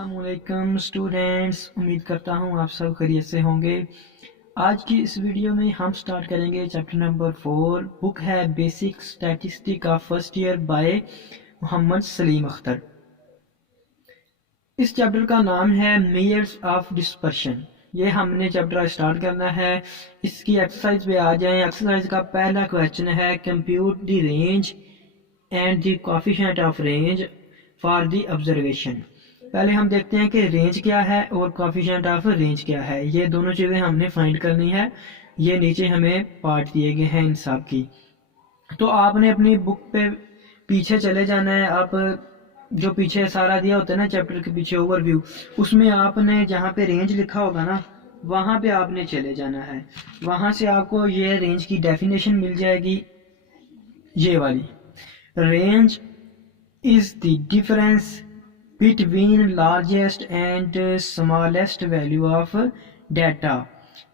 अस्सलामुअलैकुम स्टूडेंट्स, उम्मीद करता हूँ आप सब खैरियत से होंगे। आज की इस वीडियो में हम स्टार्ट करेंगे चैप्टर नंबर 4। बुक है basic statistic of first year by Mohammad Salim Akhtar. इस चैप्टर का नाम है मेजर्स ऑफ डिस्पर्शन। ये हमने चैप्टर स्टार्ट करना है। इसकी एक्सरसाइज पे आ जाएं। एक्सरसाइज का पहला क्वेश्चन है compute the range and the coefficient of range for the observation. पहले हम देखते हैं कि रेंज क्या है और कोएफिशिएंट ऑफ रेंज क्या है। ये दोनों चीज़ें हमने फाइंड करनी है। ये नीचे हमें पार्ट दिए गए हैं इन सब की। तो आपने अपनी बुक पे पीछे चले जाना है। आप जो पीछे सारा दिया होता है ना चैप्टर के पीछे ओवरव्यू, उसमें आपने जहाँ पे रेंज लिखा होगा ना वहाँ पे आपने चले जाना है। वहाँ से आपको ये रेंज की डेफिनेशन मिल जाएगी, ये वाली। Range is the difference between largest and smallest value of data.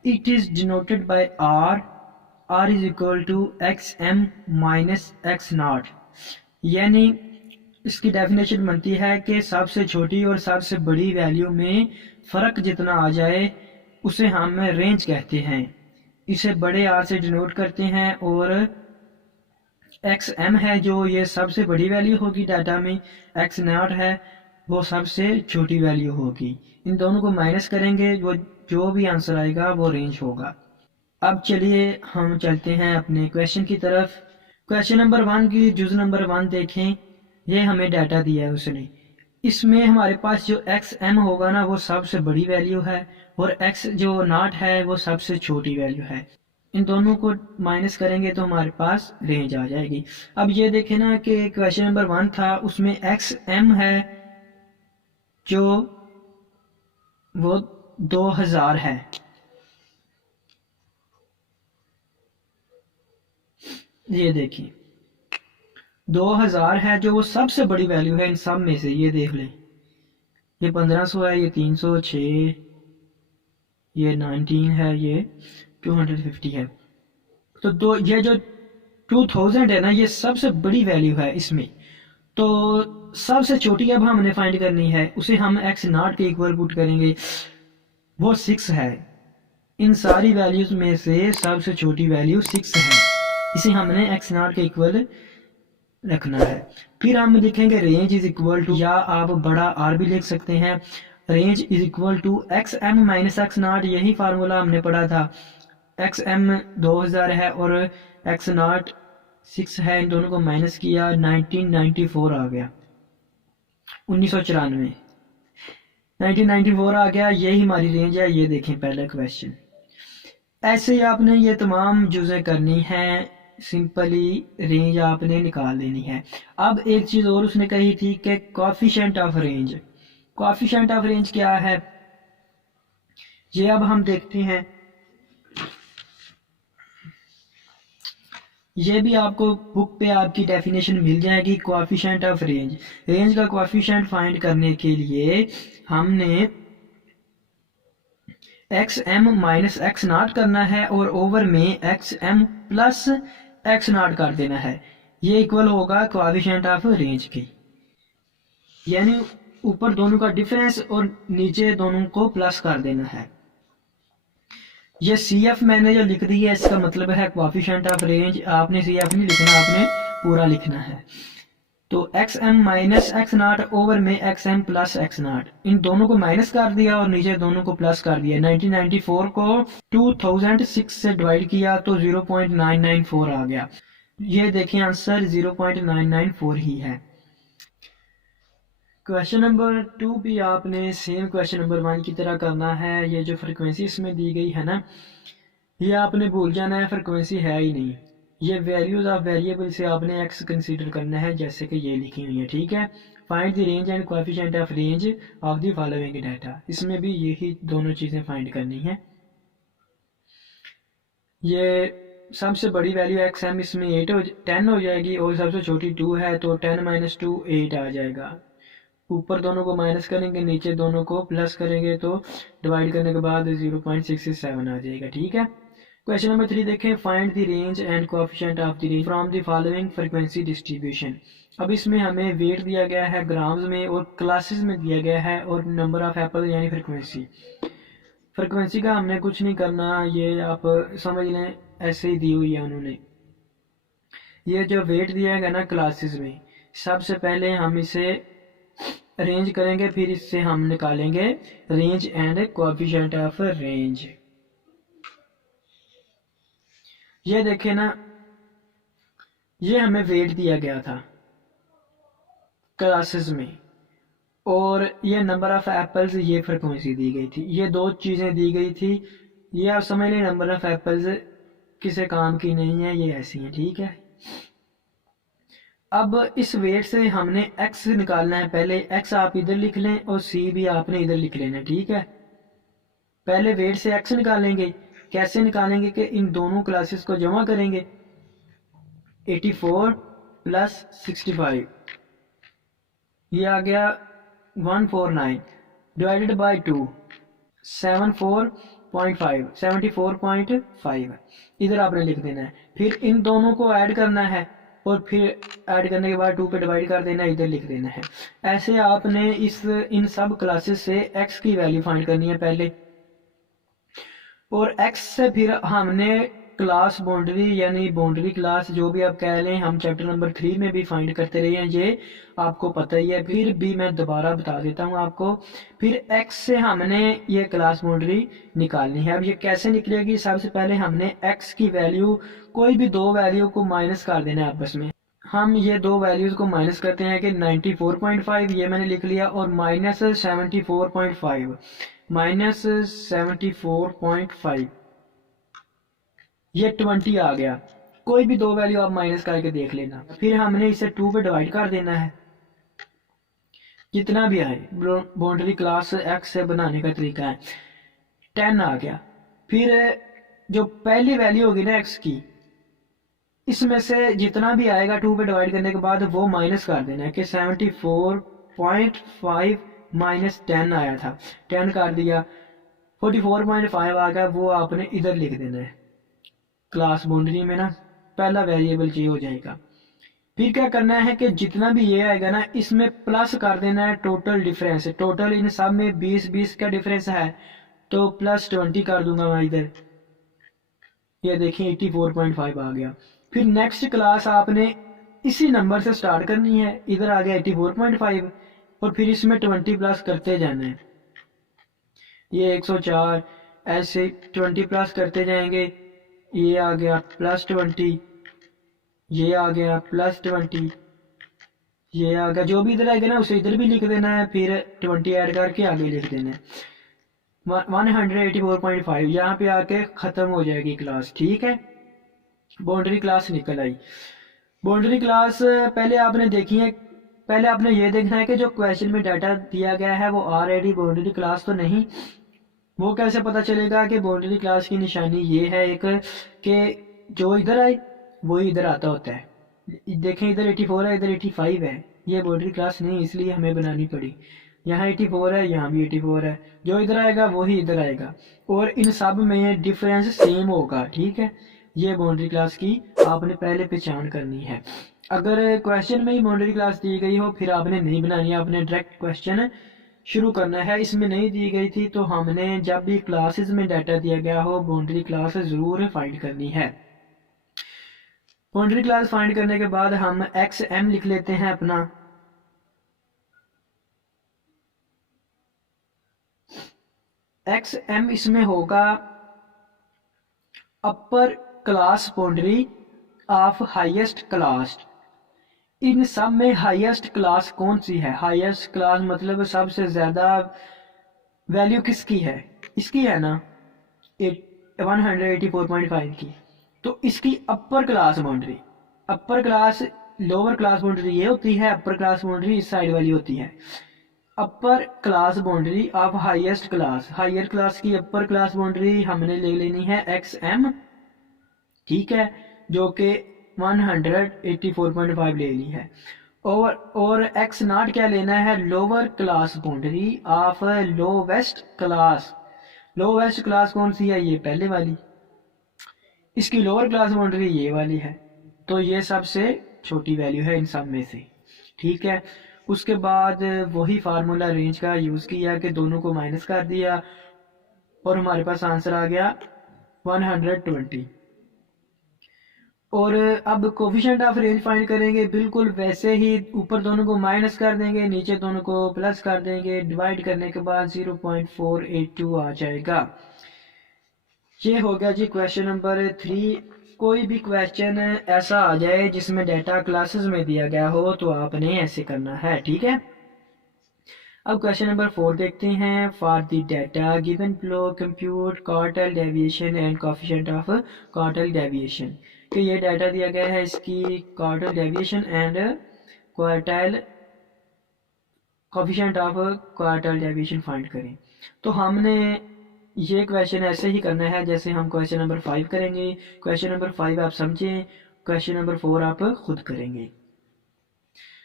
It is denoted by R. R is equal to xm minus x naught। यानी इसकी डेफिनेशन बनती है कि सबसे छोटी और सबसे बड़ी वैल्यू में फ़र्क जितना आ जाए उसे हम रेंज कहते हैं। इसे बड़े R से डिनोट करते हैं और xm है जो ये सबसे बड़ी वैल्यू होगी डाटा में, x नॉट है वो सबसे छोटी वैल्यू होगी। इन दोनों को माइनस करेंगे, वो जो भी आंसर आएगा वो रेंज होगा। अब चलिए हम चलते हैं अपने क्वेश्चन की तरफ। क्वेश्चन नंबर 1 की जुज नंबर 1 देखें। ये हमें डाटा दिया है उसने। इसमें हमारे पास जो एक्स एम होगा ना वो सबसे बड़ी वैल्यू है और एक्स जो नॉट है वो सबसे छोटी वैल्यू है। इन दोनों को माइनस करेंगे तो हमारे पास रेंज आ जाएगी। अब ये देखें ना कि क्वेश्चन नंबर 1 था, उसमें एक्स एम है जो वो 2000 है। ये देखिए 2000 है जो वो सबसे बड़ी वैल्यू है इन सब में से। ये देख लें, ये 1500 है, ये 306, ये 19 है, ये 250 है। तो ये जो 2000 है ना ये सबसे बड़ी वैल्यू है इसमें। तो सबसे छोटी अब हमने फाइंड करनी है, उसे हम एक्स नॉट के इक्वल पुट करेंगे, वो 6 है। इन सारी वैल्यूज में से सबसे छोटी वैल्यू 6 है, इसे हमने एक्स नॉट के इक्वल रखना है। फिर हम लिखेंगे रेंज इज इक्वल टू, या आप बड़ा आर भी लिख सकते हैं, range is equal to x m minus x naught. यही फार्मूला हमने पढ़ा था। एक्स एम 2000 है और एक्स नॉट 6 है, इन दोनों को माइनस किया 1994 आ गया। 1994 1994 आ गया। यही हमारी रेंज है। ये देखें पहला क्वेश्चन। ऐसे ही आपने ये तमाम चीज़ें करनी है, सिंपली रेंज आपने निकाल देनी है। अब एक चीज़ और उसने कही थी कि coefficient of range. Coefficient of range क्या है ये अब हम देखते हैं। ये भी आपको बुक पे आपकी डेफिनेशन मिल जाएगी। कोएफिशिएंट ऑफ रेंज, रेंज का कोएफिशिएंट फाइंड करने के लिए हमने x m minus x naught करना है और ओवर में x m plus x naught कर देना है। ये इक्वल होगा कोएफिशिएंट ऑफ रेंज की। यानी ऊपर दोनों का डिफरेंस और नीचे दोनों को प्लस कर देना है। ये सी एफ मैंने जो लिख दी है इसका मतलब है कोएफिशिएंट ऑफ रेंज। आपने सी एफ नहीं लिखना, आपने पूरा लिखना है। तो x m minus x nought over में x m plus x nought, इन दोनों को माइनस कर दिया और नीचे दोनों को प्लस कर दिया। 1994 को 2006 से डिवाइड किया तो 0.994 आ गया। ये देखें आंसर 0.994 ही है। क्वेश्चन नंबर 2 भी आपने सेम क्वेश्चन नंबर 1 की तरह करना है। ये जो फ्रिक्वेंसी इसमें दी गई है ना, ये आपने भूल जाना है, फ्रिक्वेंसी है ही नहीं। ये वैल्यूज ऑफ वेरिएबल से आपने एक्स कंसीडर करना है, जैसे कि ये लिखी हुई है। ठीक है, find the range and coefficient of range of the following data. इसमें भी यही दोनों चीज़ें फाइंड करनी है। ये सबसे बड़ी वैल्यू एक्स एम इसमें 10 हो जाएगी और सबसे छोटी 2 है, तो 10 माइनस 2 8 आ जाएगा। ऊपर दोनों को माइनस करेंगे, नीचे दोनों को प्लस करेंगे, तो डिवाइड करने के बाद 0.667 आ जाएगा। ठीक है, क्वेश्चन नंबर 3 देखें, find the range and coefficient of the range from the following frequency distribution. अब इसमें हमें वेट दिया गया है ग्राम्स में और क्लासेस में दिया गया है और नंबर ऑफ एप्पल यानी फ्रीक्वेंसी का हमने कुछ नहीं करना, ये आप समझ लें ऐसे ही दी हुई है उन्होंने। ये जो वेट दिया गया ना क्लासेस में, सबसे पहले हम इसे अरेंज करेंगे, फिर इससे हम निकालेंगे range and coefficient of range. ये देखें ना, ये हमें वेट दिया गया था क्लासेस में और ये नंबर ऑफ एप्पल्स, ये फ्रीक्वेंसी दी गई थी, ये दो चीज़ें दी गई थी। ये आप समझ लें नंबर ऑफ एप्पल्स किसी काम की नहीं है, ये ऐसी हैं, ठीक है। अब इस वेट से हमने x निकालना है, पहले x आप इधर लिख लें और c भी आपने इधर लिख लेना है, ठीक है। पहले वेट से x निकालेंगे, कैसे निकालेंगे कि इन दोनों क्लासेस को जमा करेंगे। 84 प्लस 65 ये आ गया 149 डिवाइडेड बाई 2 74.5 इधर आपने लिख देना है। फिर इन दोनों को ऐड करना है और फिर ऐड करने के बाद 2 पे डिवाइड कर देना है, इधर लिख देना है। ऐसे आपने इन सब क्लासेस से x की वैल्यू फाइंड करनी है पहले, और x से फिर हमने क्लास बाउंड्री यानी बाउंड्री क्लास जो भी आप कह लें, हम चैप्टर नंबर 3 में भी फाइंड करते रहे हैं, ये आपको पता ही है, फिर भी मैं दोबारा बता देता हूँ आपको। फिर x से हमने ये क्लास बाउंड्री निकालनी है। अब ये कैसे निकलेगी, सबसे पहले हमने x की वैल्यू, कोई भी दो वैल्यू को माइनस कर देना है आपस में। हम ये दो वैल्यूज को माइनस करते हैं कि 94.5 ये मैंने लिख लिया और माइनस 74.5 ये 20 आ गया। कोई भी दो वैल्यू आप माइनस करके देख लेना। फिर हमने इसे 2 पे डिवाइड कर देना है, जितना भी आए। बाउंड्री क्लास x से बनाने का तरीका है। 10 आ गया। फिर जो पहली वैल्यू होगी ना x की, इसमें से जितना भी आएगा 2 पे डिवाइड करने के बाद वो माइनस कर देना है कि 74.5 माइनस 10 आया था, 10 कर दिया, 44.5 आ गया, वो आपने इधर लिख देना है क्लास बाउंड्री में ना, पहला वेरिएबल ये हो जाएगा। फिर क्या करना है कि जितना भी ये आएगा ना, इसमें प्लस कर देना है टोटल डिफरेंस। टोटल इन सब में 20-20 का डिफरेंस है, तो प्लस 20 कर दूंगा मैं इधर। ये देखिए 84.5 आ गया। फिर नेक्स्ट क्लास आपने इसी नंबर से स्टार्ट करनी है, इधर आ गया 84.5 और फिर इसमें 20 प्लस करते जाना है। ये 104, ऐसे 20 प्लस करते जाएंगे। ये आ गया प्लस 20, ये आ गया प्लस 20, ये आ गया, जो भी इधर आएगा ना उसे इधर भी लिख देना है, फिर 20 ऐड करके आगे लिख देना है। 184.5 यहाँ पे आके खत्म हो जाएगी क्लास, ठीक है। बाउंड्री क्लास निकल आई। बाउंड्री क्लास पहले आपने देखी है, पहले आपने ये देखना है कि जो क्वेश्चन में डाटा दिया गया है वो ऑलरेडी बाउंड्री क्लास तो नहीं। वो कैसे पता चलेगा कि बाउंड्री क्लास की निशानी ये है एक कि जो इधर आए वही इधर आता होता है। देखें इधर 84 है, इधर 85 है, ये बाउंड्री क्लास नहीं, इसलिए हमें बनानी पड़ी। यहाँ 84 है, यहाँ भी 84 है, जो इधर आएगा वही इधर आएगा और इन सब में डिफरेंस सेम होगा, ठीक है। ये बाउंड्री क्लास की आपने पहले पहचान करनी है। अगर क्वेश्चन में ही बाउंड्री क्लास दी गई हो फिर आपने नहीं बनानी है, आपने डायरेक्ट क्वेश्चन शुरू करना है। इसमें नहीं दी गई थी तो हमने जब भी क्लासेस में डाटा दिया गया हो बाउंड्री क्लास जरूर फाइंड करनी है। बाउंड्री क्लास फाइंड करने के बाद हम एक्स एम लिख लेते हैं अपना। एक्स एम इसमें होगा upper class boundary of highest class. इन सब में हाईएस्ट क्लास कौन सी है? हाईएस्ट क्लास मतलब सबसे ज्यादा वैल्यू किसकी है? इसकी है ना 184.5 की। तो इसकी upper class boundary, upper class lower class boundary ये होती है, अपर क्लास बाउंड्री इस साइड वाली होती है। Upper class boundary of highest class, higher class की अपर क्लास बाउंड्री हमने ले लेनी है एक्स एम, ठीक है, जो कि 184.5 ले ली है। और एक्स नॉट क्या लेना है? Lower class boundary of lowest class. Lowest class कौन सी है? ये पहले वाली। इसकी लोअर क्लास बाउंड्री ये वाली है, तो ये सबसे छोटी वैल्यू है इन सब में से, ठीक है। उसके बाद वही फार्मूला रेंज का यूज़ किया कि दोनों को माइनस कर दिया और हमारे पास आंसर आ गया 120। और अब कोफिशिएंट ऑफ रेंज फाइंड करेंगे, बिल्कुल वैसे ही ऊपर दोनों को माइनस कर देंगे, नीचे दोनों को प्लस कर देंगे, डिवाइड करने के बाद 0.482 आ जाएगा। ये हो गया जी क्वेश्चन नंबर 3। कोई भी क्वेश्चन ऐसा आ जाए जिसमें डाटा क्लासेस में दिया गया हो तो आपने ऐसे करना है, ठीक है। अब क्वेश्चन नंबर 4 देखते हैं। For the data given below compute quartile deviation and coefficient of quartile deviation. कि ये डाटा दिया गया है, इसकी quartile deviation and quartile coefficient of quartile deviation find करें। तो हमने ये क्वेश्चन ऐसे ही करना है जैसे हम क्वेश्चन नंबर 5 करेंगे। क्वेश्चन नंबर 5 आप समझें, क्वेश्चन नंबर 4 आप खुद करेंगे।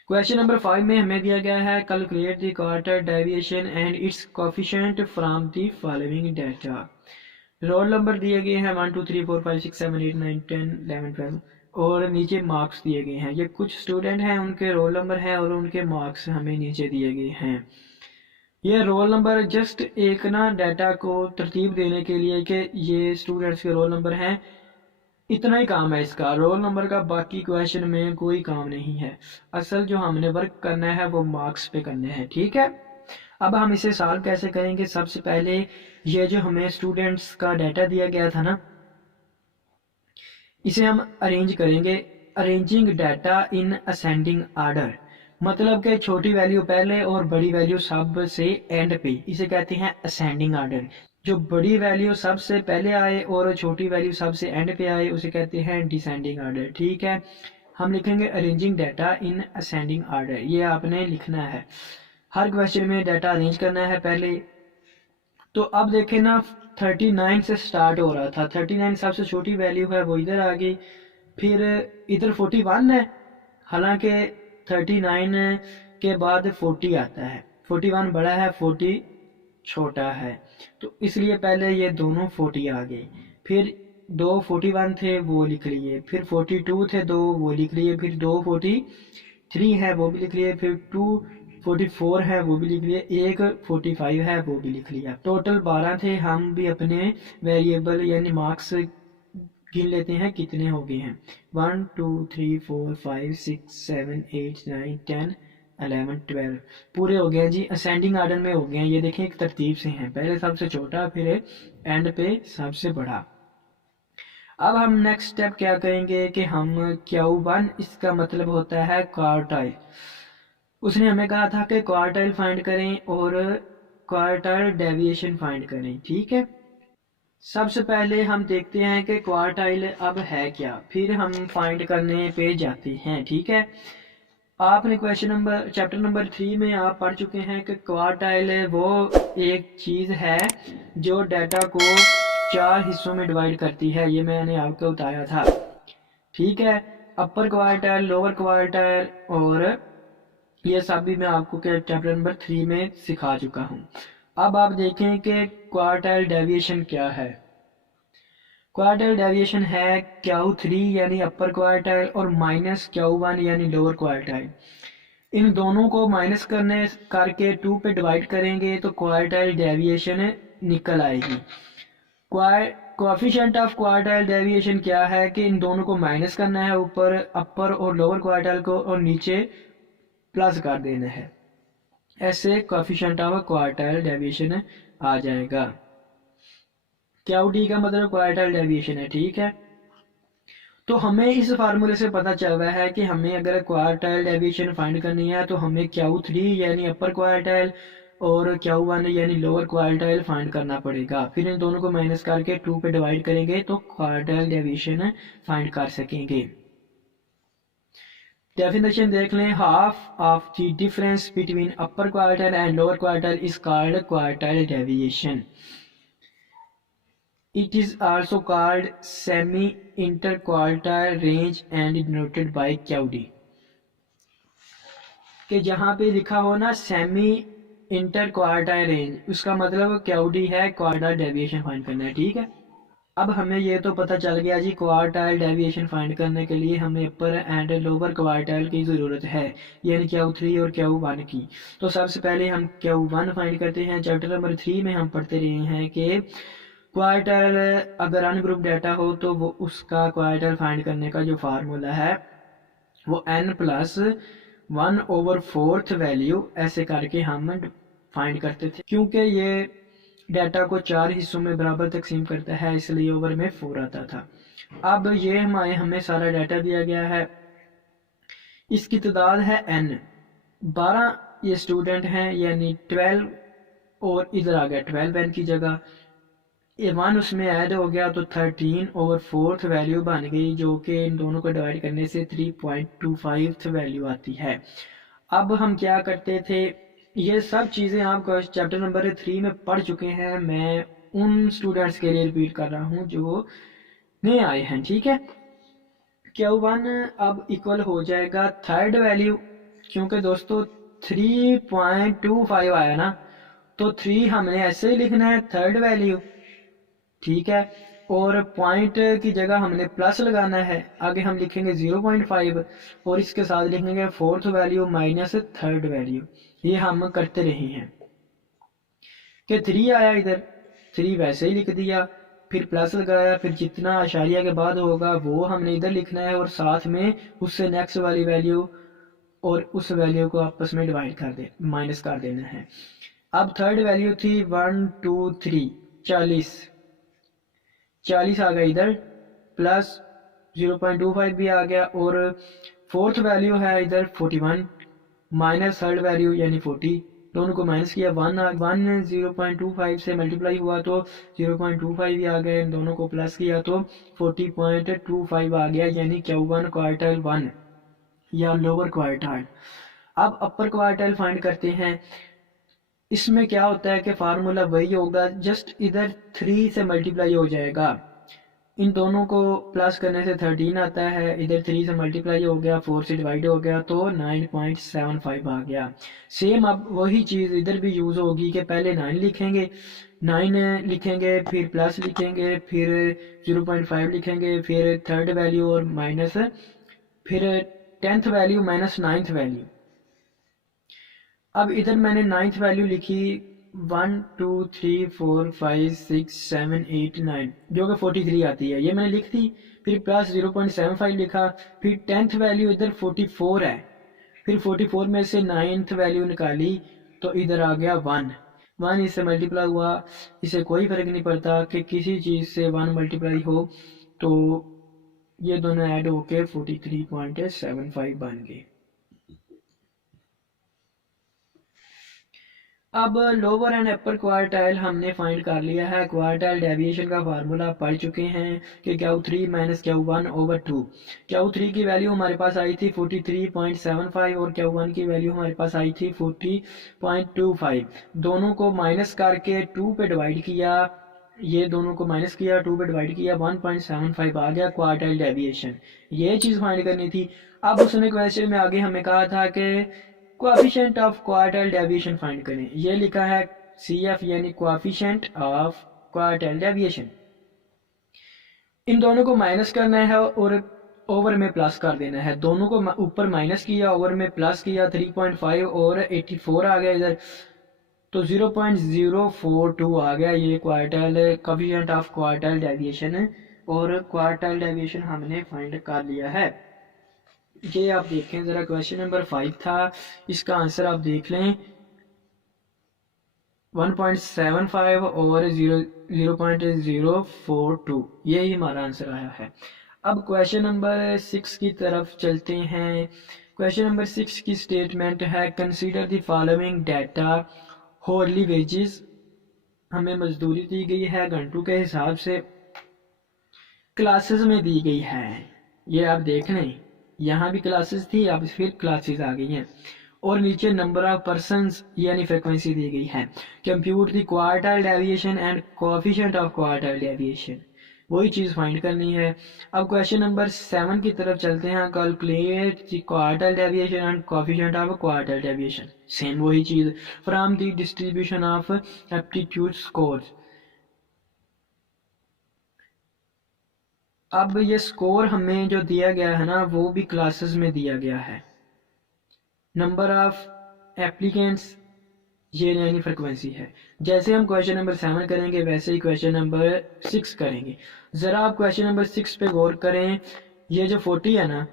क्वेश्चन नंबर 5 में हमें दिया गया है calculate the quarter deviation and it's coefficient from the following data. Roll number दिए गए हैं 1 2 3 4 5 6 7 8 9 10 11 12 और नीचे मार्क्स दिए गए हैं। ये कुछ स्टूडेंट हैं, उनके रोल नंबर हैं और उनके मार्क्स हमें नीचे दिए गए हैं। ये रोल नंबर जस्ट एक ना डाटा को तरतीब देने के लिए कि ये स्टूडेंट्स के रोल नंबर हैं, इतना ही काम है इसका। रोल नंबर का बाकी क्वेश्चन में कोई काम नहीं है। असल जो हमने वर्क करना है वो मार्क्स पे करने हैं, ठीक है। अब हम इसे सॉल्व कैसे करेंगे? सबसे पहले ये जो हमें स्टूडेंट्स का डाटा दिया गया था ना, इसे हम अरेंज करेंगे। Arranging data in ascending order, मतलब कि छोटी वैल्यू पहले और बड़ी वैल्यू सब से एंड पे, इसे कहते हैं असेंडिंग आर्डर। जो बड़ी वैल्यू सबसे पहले आए और छोटी वैल्यू सबसे एंड पे आए उसे कहते हैं डिसेंडिंग आर्डर, ठीक है। हम लिखेंगे arranging data in ascending order, ये आपने लिखना है। हर क्वेश्चन में डाटा अरेंज करना है पहले। तो अब देखें ना, 39 से स्टार्ट हो रहा था, 39 सबसे छोटी वैल्यू है वो इधर आ गई, फिर इधर 41 है, हालांकि 39 के बाद 40 आता है, 41 बड़ा है 40 छोटा है, तो इसलिए पहले ये दोनों 40 आ गए। फिर दो 41 थे वो लिख लिए, फिर 42 थे दो वो लिख लिए, फिर दो 43 है वो भी लिख लिए, फिर 244 है वो भी लिख लिए, एक 45 है वो भी लिख लिया। टोटल 12 थे। हम भी अपने वेरिएबल यानी मार्क्स गिन लेते हैं कितने हो गए हैं। 1 2 3 4 5 6 7 8 9 10 11 12 पूरे हो गए जी। असेंडिंग आर्डर में हो गए हैं, ये देखें एक तरतीब से हैं, पहले सबसे छोटा फिर एंड पे सबसे बड़ा। अब हम नेक्स्ट स्टेप क्या करेंगे कि हम Q1, इसका मतलब होता है क्वार्टाइल। उसने हमें कहा था कि क्वार्टाइल फाइंड करें और क्वार्टाइल डेविएशन फाइंड करें, ठीक है। सबसे पहले हम देखते हैं कि क्वार्टाइल अब है क्या, फिर हम फाइंड करने पे जाते हैं, ठीक है। आपने क्वेश्चन नंबर चैप्टर नंबर 3 में आप पढ़ चुके हैं कि क्वार्टाइल वो एक चीज़ है जो डाटा को 4 हिस्सों में डिवाइड करती है, ये मैंने आपको बताया था, ठीक है। अपर क्वार्टाइल, लोअर क्वार्टाइल और ये सब भी मैं आपको चैप्टर नंबर 3 में सिखा चुका हूँ। अब आप देखें कि क्वार्टाइल डेविएशन क्या है। क्वार्टाइल डेविएशन है Q3 यानी अपर क्वार्टाइल और माइनस Q1 यानी लोअर क्वार्टाइल। इन दोनों को माइनस करके 2 पे डिवाइड करेंगे तो क्वार्टाइल डेविएशन निकल आएगी। कोएफिशिएंट ऑफ क्वार्टाइल डेविएशन क्या है कि इन दोनों को माइनस करना है, ऊपर अपर और लोअर क्वार्टाइल को, और नीचे प्लस कर देना है। ऐसे कोएफिशिएंट ऑफ क्वार्टाइल डेविएशन आ जाएगा। Q का मतलब क्वार्टाइल डेविएशन है, ठीक है। तो हमें इस फार्मूले से पता चल रहा है कि हमें अगर क्वार्टाइल डेविएशन फाइंड करनी है तो हमें Q3 यानी अपर क्वार्टाइल और Q1 यानी लोअर क्वार्टाइल फाइंड करना पड़ेगा। फिर इन दोनों को माइनस करके 2 पे डिवाइड करेंगे तो क्वार्टाइल डेविएशन फाइंड कर सकेंगे। डेफिनेशन देख लें। Half of the difference between upper quartile and lower quartile is called quartile deviation. It is also called semi-interquartile range and denoted by QD। कि जहाँ पे लिखा हो ना सेमी इंटर क्वार्टाइल रेंज, उसका मतलब QD है क्वार्टाइल डेविएशन फाइंड करना है, ठीक है। अब हमें ये तो पता चल गया जी, क्वार्टाइल डेविएशन फाइंड करने के लिए हमें अपर एंड लोअर क्वार्टाइल की ज़रूरत है, यानी Q3 और Q1 की। तो सबसे पहले हम Q1 फाइंड करते हैं। चैप्टर नंबर 3 में हम पढ़ते रहे हैं कि क्वार्टाइल अगर अनग्रुप डाटा हो तो वो उसका क्वार्टाइल फाइंड करने का जो फार्मूला है वो n+1/4 वैल्यू ऐसे करके हम फाइंड करते थे। क्योंकि ये डाटा को 4 हिस्सों में बराबर तकसीम करता है, इसलिए ओवर में 4 आता था। अब ये हमें सारा डाटा दिया गया है, इसकी तादाद है n, 12 ये स्टूडेंट हैं यानी 12, और इधर आ गया 12n की जगह, ये 1 उसमें ऐड हो गया तो 13/4 वैल्यू बन गई, जो कि इन दोनों को डिवाइड करने से 3.25 वैल्यू आती है। अब हम क्या करते थे, ये सब चीज़ें आप चैप्टर नंबर 3 में पढ़ चुके हैं, मैं उन स्टूडेंट्स के लिए रिपीट कर रहा हूँ जो नए आए हैं, ठीक है। Q1 अब इक्वल हो जाएगा थर्ड वैल्यू, क्योंकि दोस्तों 3.25 आया ना, तो 3 हमने ऐसे ही लिखना है थर्ड वैल्यू, ठीक है। और पॉइंट की जगह हमने प्लस लगाना है, आगे हम लिखेंगे 0.5 और इसके साथ लिखेंगे fourth value minus third value. ये हम करते रहे हैं कि 3 आया, इधर 3 वैसे ही लिख दिया, फिर प्लस लगाया, फिर जितना आशारिया के बाद होगा वो हमने इधर लिखना है और साथ में उससे नेक्स्ट वाली वैल्यू और उस वैल्यू को आपस में डिवाइड कर दे, माइनस कर देना है। अब थर्ड वैल्यू थी 1 2 3 40, 40 आ गया इधर, प्लस 0.25 भी आ गया, और फोर्थ वैल्यू है इधर 41 माइनस थर्ड वैल्यू यानी 40, दोनों को माइनस किया, 1 0.25 से मल्टीप्लाई हुआ तो 0.25 ही आ गया, इन दोनों को प्लस किया तो 40.25 आ गया, यानी Q1 क्वार्टाइल 1 या लोअर क्वार्टाइल। अब अपर क्वार्टाइल फाइंड करते हैं। इसमें क्या होता है कि फार्मूला वही होगा, जस्ट इधर 3 से मल्टीप्लाई हो जाएगा, इन दोनों को प्लस करने से 13 आता है, इधर 3 से मल्टीप्लाई हो गया, 4 से डिवाइड हो गया तो 9.75 आ गया। सेम अब वही चीज़ इधर भी यूज़ होगी कि पहले 9 लिखेंगे, 9 लिखेंगे, फिर प्लस लिखेंगे, फिर 0.5 लिखेंगे, फिर थर्ड वैल्यू और माइनस, फिर 10th value minus 9th value. अब इधर मैंने 9th वैल्यू लिखी 1 2 3 4 5 6 7 8 9, जो कि 43 आती है, ये मैंने लिख दी, फिर प्लस 0.75 लिखा, फिर 10th वैल्यू इधर 44 है, फिर 44 में से 9th वैल्यू निकाली तो इधर आ गया 1 इससे मल्टीप्लाई हुआ, इसे कोई फर्क नहीं पड़ता कि किसी चीज़ से 1 मल्टीप्लाई हो, तो ये दोनों ऐड होके 43.75 बन गए। अब लोअर एंड अपर क्वार्टाइल हमने फाइंड कर लिया है। क्वार्टाइल डेविएशन का फार्मूला पढ़ चुके हैं कि Q3 माइनस Q1/2। Q3 की वैल्यू हमारे पास आई थी 43.75 और Q1 की वैल्यू हमारे पास आई थी 40.25। दोनों को माइनस करके 2 पे डिवाइड किया, ये दोनों को माइनस किया, 2 पे डिवाइड किया, 1.75 आ गया क्वार्टाइल डेविएशन। ये चीज़ फाइंड करनी थी। अब उसने क्वेश्चन में आगे हमें कहा था कि coefficient of quartile deviation find करें, ये लिखा है CF यानी कोएफिशिएंट ऑफ क्वार्टाइल डेविएशन। इन दोनों को माइनस करना है और ओवर में प्लस कर देना है, दोनों को ऊपर माइनस किया, ओवर में प्लस किया, 3.5 और 84 आ गया इधर, तो 0.042 आ गया, ये quartile coefficient of quartile deviation है, और क्वार्टाइल डेविएशन हमने फाइंड कर लिया है। ये आप देखें ज़रा, क्वेश्चन नंबर 5 था, इसका आंसर आप देख लें, 1.75 और 0.042, यही हमारा आंसर आया है। अब क्वेश्चन नंबर 6 की तरफ चलते हैं। क्वेश्चन नंबर 6 की स्टेटमेंट है, consider the following data hourly wages. हमें मजदूरी दी गई है घंटों के हिसाब से, क्लासेस में दी गई है, ये आप देख लें, यहाँ भी क्लासेस थी, अब फिर क्लासेस आ गई हैं, और नीचे नंबर ऑफ पर्सन्स यानी फ्रीक्वेंसी दी गई है। Compute the quartile deviation and coefficient of quartile deviation, वही चीज़ फाइंड करनी है। अब क्वेश्चन नंबर 7 की तरफ चलते हैं, calculate the quartile deviation and coefficient of quartile deviation, same वही चीज़, from the distribution of aptitude scores. अब ये स्कोर हमें जो दिया गया है ना वो भी क्लासेस में दिया गया है। नंबर ऑफ एप्लीकेंट्स ये यानी फ्रिक्वेंसी है। जैसे हम क्वेश्चन नंबर 7 करेंगे वैसे ही क्वेश्चन नंबर 6 करेंगे। ज़रा आप क्वेश्चन नंबर 6 पे गौर करें, ये जो 40 है ना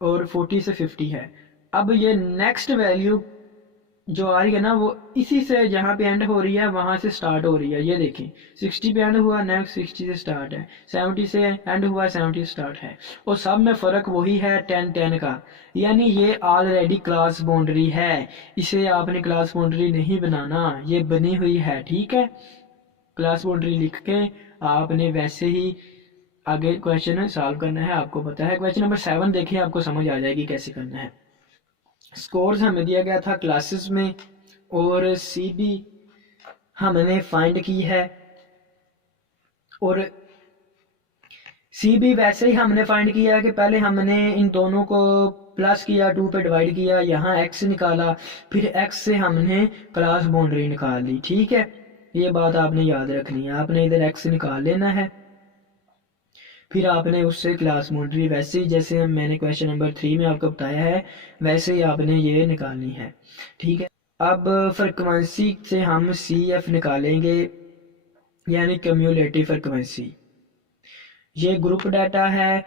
और 40 से 50 है, अब ये नेक्स्ट वैल्यू जो आ रही है ना वो इसी से जहाँ पे एंड हो रही है वहां से स्टार्ट हो रही है। ये देखें 60 पे एंड हुआ, नेक्स्ट 60 से स्टार्ट है, 70 से एंड हुआ, 70 से स्टार्ट है, और सब में फ़र्क वही है 10-10 का। यानी ये ऑलरेडी क्लास बाउंड्री है, इसे आपने क्लास बाउंड्री नहीं बनाना, ये बनी हुई है। ठीक है, क्लास बाउंड्री लिख के आपने वैसे ही आगे क्वेश्चन सॉल्व करना है। आपको पता है क्वेश्चन नंबर 7 देखिए, आपको समझ आ जाएगी कैसे करना है। स्कोर्स हमें दिया गया था क्लासेस में और सी बी हमने फाइंड की है, और सी बी वैसे ही हमने फाइंड किया कि पहले हमने इन दोनों को प्लस किया, 2 पे डिवाइड किया, यहाँ x निकाला, फिर x से हमने क्लास बाउंड्री निकाल ली। ठीक है, ये बात आपने याद रखनी है, आपने इधर x निकाल लेना है, फिर आपने उससे क्लास बाउंड्री वैसे ही जैसे मैंने क्वेश्चन नंबर 3 में आपको बताया है वैसे ही आपने ये निकालनी है। ठीक है, अब फ्रिक्वेंसी से हम सी एफ निकालेंगे, यानी कम्यूलेटिव फ्रिक्वेंसी। ये ग्रुप डाटा है,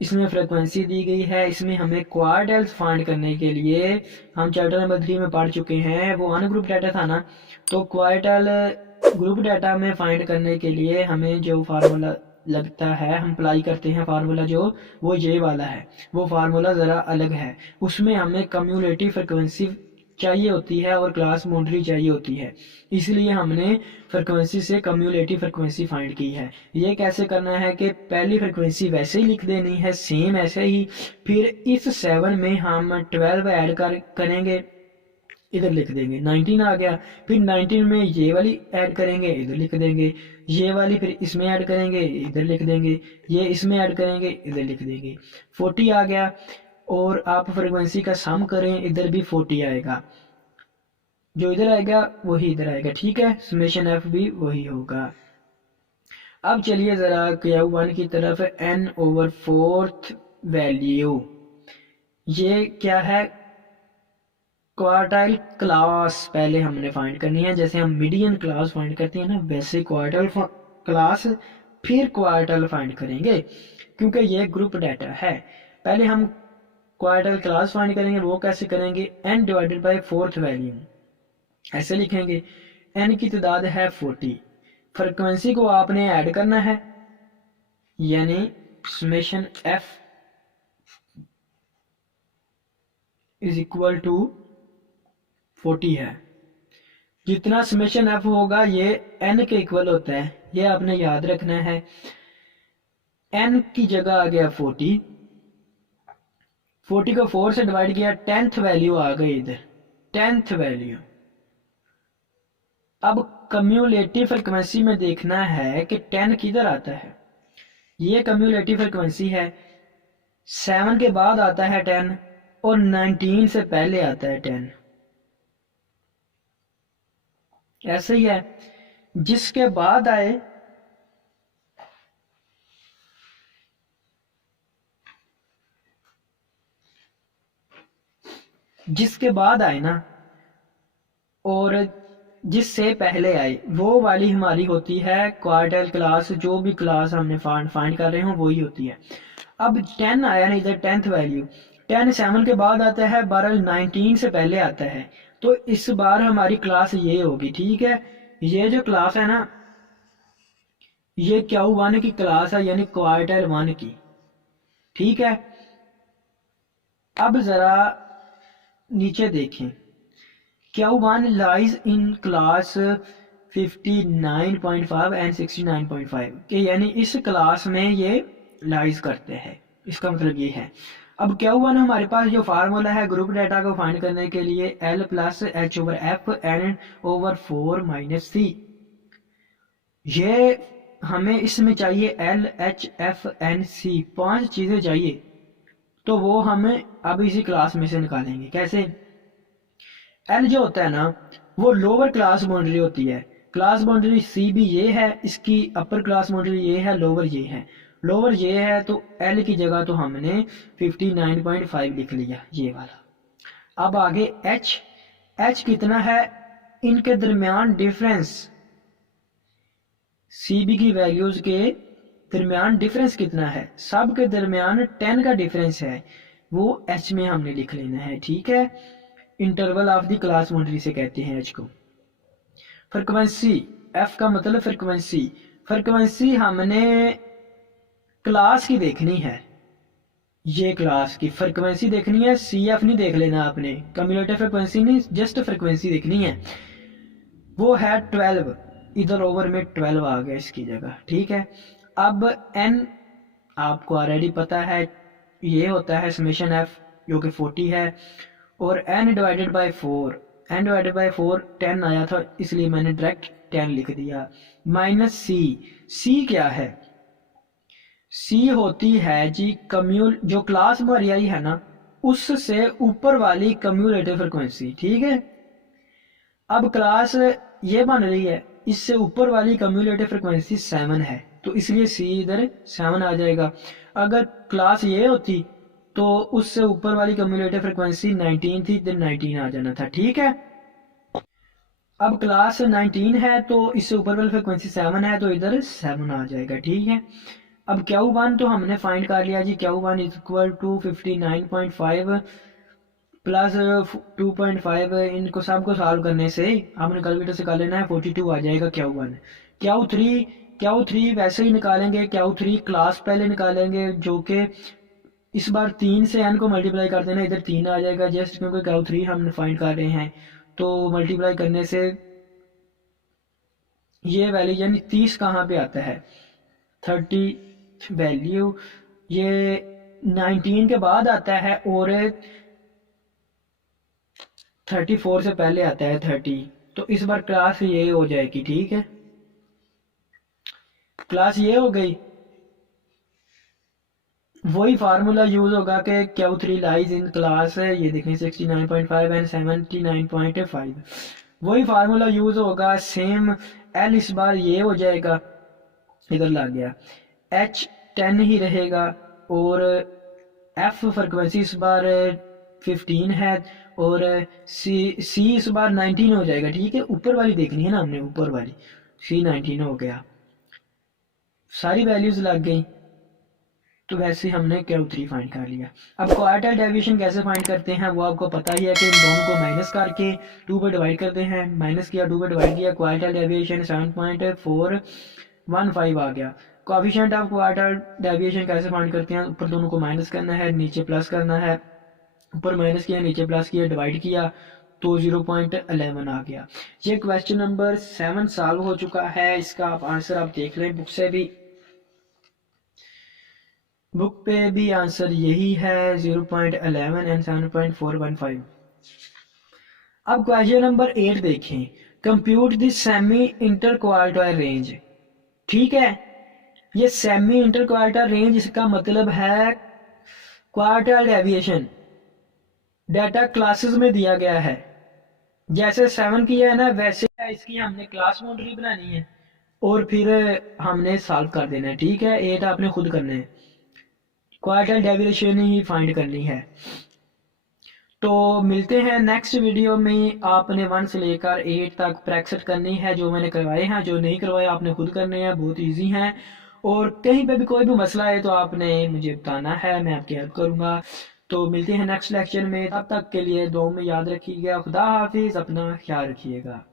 इसमें फ्रिक्वेंसी दी गई है, इसमें हमें क्वार्टल्स फाइंड करने के लिए हम चैप्टर नंबर 3 में पढ़ चुके हैं, वो अनग्रुप डाटा था ना, तो क्वार्टल ग्रुप डाटा में फाइंड करने के लिए हमें जो फार्मूला लगता है, हम अप्लाई करते हैं फार्मूला जो, वो ये वाला है। वो फार्मूला ज़रा अलग है, उसमें हमें कम्यूलेटिव फ्रिक्वेंसी चाहिए होती है और क्लास बाउंड्री चाहिए होती है, इसलिए हमने फ्रिक्वेंसी से कम्यूलेटिव फ्रिक्वेंसी फाइंड की है। ये कैसे करना है कि पहली फ्रिक्वेंसी वैसे ही लिख देनी है, सेम ऐसे ही, फिर इस 7 में हम 12 ऐड करेंगे, इधर लिख देंगे, 19 आ गया, फिर 19 में ये वाली ऐड करेंगे, इधर लिख देंगे, ये वाली फिर इसमें ऐड करेंगे, इधर लिख देंगे, ये इसमें ऐड करेंगे, इधर लिख देंगे, 40 आ गया, और आप फ्रिक्वेंसी का सम करें, इधर भी 40 आएगा, जो इधर आएगा वही इधर आएगा। ठीक है, समेशन एफ भी वही होगा। अब चलिए जरा Q1 की तरफ, n/4 वैल्यू, ये क्या है, क्वार्टाइल क्लास पहले हमने फाइंड करनी है। जैसे हम मीडियन क्लास फाइंड करते हैं ना, वैसे क्वार्टाइल क्लास फिर क्वार्टाइल फाइंड करेंगे, क्योंकि ये ग्रुप डाटा है। पहले हम क्वार्टाइल क्लास फाइंड करेंगे, वो कैसे करेंगे, n divided by 4th value, ऐसे लिखेंगे, n की तादाद है 40, फ्रिक्वेंसी को आपने ऐड करना है, यानी summation f is equal to 40 है। जितना समेशन f होगा ये n के इक्वल होता है, ये आपने याद रखना है। n की जगह आ गया 40, 40 को 4 से डिवाइड किया, 10th वैल्यू आ गई इधर, 10th वैल्यू। अब कम्यूलेटिव फ्रिक्वेंसी में देखना है कि 10 किधर आता है, ये कम्यूलेटिव फ्रिक्वेंसी है, 7 के बाद आता है 10 और 19 से पहले आता है 10, ऐसे ही है। जिसके बाद आए ना और जिससे पहले आए वो वाली हमारी होती है क्वार्टाइल क्लास, जो भी क्लास हमने फाइंड कर रहे हो वही होती है। अब 10 आया ना इधर, 10th वैल्यू, 10 7 के बाद आता है, 12 19 से पहले आता है, तो इस बार हमारी क्लास ये होगी। ठीक है, ये जो क्लास है ना ये Q1 की क्लास है, यानी क्वार्टाइल 1 की। ठीक है, अब जरा नीचे देखें, Q1 lies in class 59.5 and 69.5 के, यानी इस क्लास में ये लाइज करते हैं, इसका मतलब ये है। अब Q1 हमारे पास जो फार्मूला है ग्रुप डाटा को फाइंड करने के लिए, L plus H/F n/4 - C, ये हमें इसमें चाहिए L H F N C, 5 चीजें चाहिए, तो वो हमें अब इसी क्लास में से निकालेंगे। कैसे, L जो होता है ना वो लोअर क्लास बाउंड्री होती है, क्लास बाउंड्री सी भी ये है, इसकी अपर क्लास बाउंड्री ये है, लोअर ये है, लोअर ये है तो एल की जगह तो हमने 59.5 लिख लिया ये वाला। अब आगे एच, एच कितना है, इनके दरमियान डिफरेंस, सी बी की वैल्यूज के दरमियान डिफरेंस कितना है, सब के दरमियान 10 का डिफरेंस है, वो एच में हमने लिख लेना है, ठीक है। Interval of the class boundary से कहते हैं एच को। फ्रीक्वेंसी, एफ का मतलब फ्रीक्वेंसी, फ्रीक्वेंसी हमने क्लास की देखनी है, ये क्लास की फ्रीक्वेंसी देखनी है, सी एफ नहीं देख लेना आपने, कम्युलेटिव फ्रीक्वेंसी नहीं, जस्ट फ्रीक्वेंसी देखनी है। वो है 12, इधर ओवर में 12 आ गया इसकी जगह, ठीक है। अब एन आपको ऑलरेडी पता है, ये होता है समेशन एफ जो कि 40 है, और n divided by 4, n divided by 4 10 आया था इसलिए मैंने डायरेक्ट 10 लिख दिया, माइनस सी, सी क्या है, सी होती है जी जो क्लास हमारी आई है ना उससे ऊपर वाली कम्यूलेटिव फ्रिक्वेंसी, ठीक है। अब क्लास ये बन रही है, इससे ऊपर वाली कम्यूलेटिव फ्रिक्वेंसी 7 है तो इसलिए सी इधर 7 आ जाएगा। अगर क्लास ये होती तो उससे ऊपर वाली कम्यूलेटिव फ्रिक्वेंसी 19 थी, इधर 19 आ जाना था, ठीक है। अब क्लास 19 है तो इससे ऊपर वाली फ्रिक्वेंसी 7 है तो इधर 7 आ जाएगा, ठीक है। अब Q1 तो हमने फाइंड कर लिया जी, Q1 is equal to 59.5 plus 2.5, इनको सबको सॉल्व करने से आपने कैलकुलेटर से कर लेना है, 42 आ जाएगा Q1। Q3 वैसे ही निकालेंगे, Q3 क्लास पहले निकालेंगे जो कि इस बार 3 से n को मल्टीप्लाई कर देना, इधर 3 आ जाएगा जस्ट क्योंकि Q3 हम फाइंड कर रहे हैं, तो मल्टीप्लाई करने से ये वैल्यू यानी 30 कहाँ पे आता है, 30 वैल्यू ये 19 के बाद आता है और 34 से पहले आता है 30, तो इस बार क्लास ये हो जाएगी, ठीक है। क्लास ये हो गई, वही फार्मूला यूज होगा कि Q3 लाइज इन क्लास है, ये देखें 69.5 एंड 79.5, वही फार्मूला यूज होगा सेम। एल इस बार ये हो जाएगा, इधर लग गया, एच 10 ही रहेगा और एफ फ्रिक्वेंसी इस बार 15 है और सी इस बार 19 हो जाएगा, ठीक है। ऊपर वाली देखनी है ना हमने, ऊपर वाली सी 19 हो गया, सारी वैल्यूज लग गई, तो वैसे हमने Q3 फाइंड कर लिया। अब क्वार्टाइल डेविएशन कैसे फाइंड करते हैं वो आपको पता ही है कि इन दोनों को माइनस करके 2 पे डिवाइड करते हैं, माइनस किया 2 पे डिवाइड किया, क्वार्टाइल डेविएशन 7.415 आ गया। कोएफिशिएंट ऑफ क्वार्टाइल डेविएशन कैसे फाइंड करते हैं, ऊपर दोनों को माइनस करना है, नीचे प्लस करना है, ऊपर माइनस किया नीचे प्लस किया डिवाइड किया तो 0.11 आ गया। ये क्वेश्चन नंबर 7 सॉल्व हो चुका है, इसका आप आंसर आप देख लें बुक से भी, बुक पे भी आंसर यही है 0.11 एंड 7.415। अब क्वेश्चन नंबर 8 देखें, compute the semi inter quartile range, ठीक है। ये सेमी इंटर क्वार्टाइल रेंज इसका मतलब है क्वार्टाइल डेविएशन डाटा क्लासेस में दिया गया है, जैसे 7 किया है ना वैसे इसकी हमने क्लास बाउंड्री बनानी है और फिर हमने सॉल्व कर देना है, ठीक है। 8 आपने खुद करना है, क्वार्टाइल डेविएशन ही फाइंड करनी है। तो मिलते हैं नेक्स्ट वीडियो में, आपने 1 से लेकर 8 तक प्रैक्टिस करनी है, जो मैंने करवाए हैं, जो नहीं करवाए आपने खुद करने हैं, बहुत इजी हैं। और कहीं पे भी कोई भी मसला है तो आपने मुझे बताना है, मैं आपकी हेल्प करूंगा। तो मिलते हैं नेक्स्ट लेक्चर में, तब तक के लिए दुआ में याद रखिएगा, खुदा हाफिज, अपना ख्याल रखिएगा।